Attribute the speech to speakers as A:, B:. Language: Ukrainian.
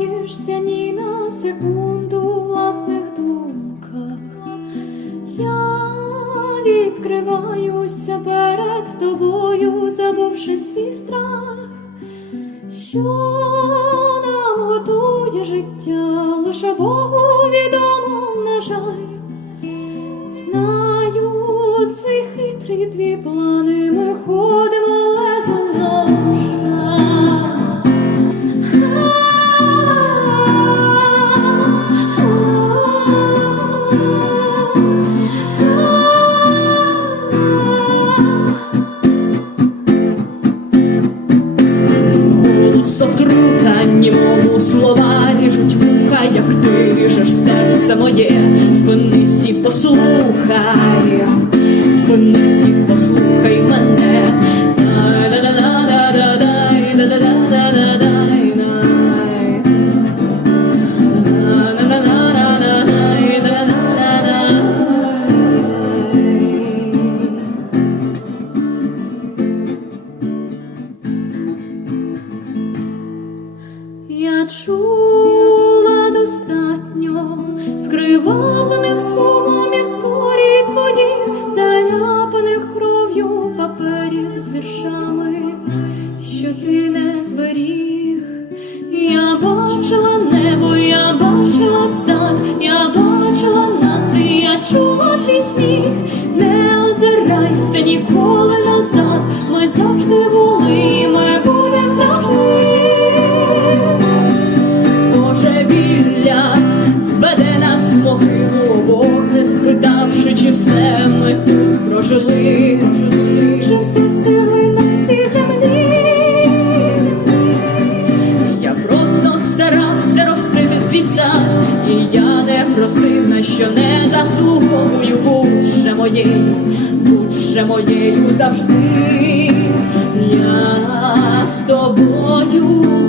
A: вагаєшся ні на секунду в власних думках. Я відкриваюся перед тобою, забувши свій страх, що нам готує життя, лише Богу відомо, на жаль. Знаю цей хитрий твій плани, ми ходимо лезом
B: Голос слова ріжуть вуха, як ти ріжеш серце моє, спинись і послухай,
A: чула достатньо скривавлених сумом історій твоїх, заляпаних кров'ю паперів з віршами, що ти не зберіг. Я бачила небо, я бачила сад, я бачила нас, і я чула твій сміх. Не озирайся ніколи назад. Ми завжди були, і
B: я не просив, на що не заслуговую, будь моєю, будь же моєю завжди. Я з тобою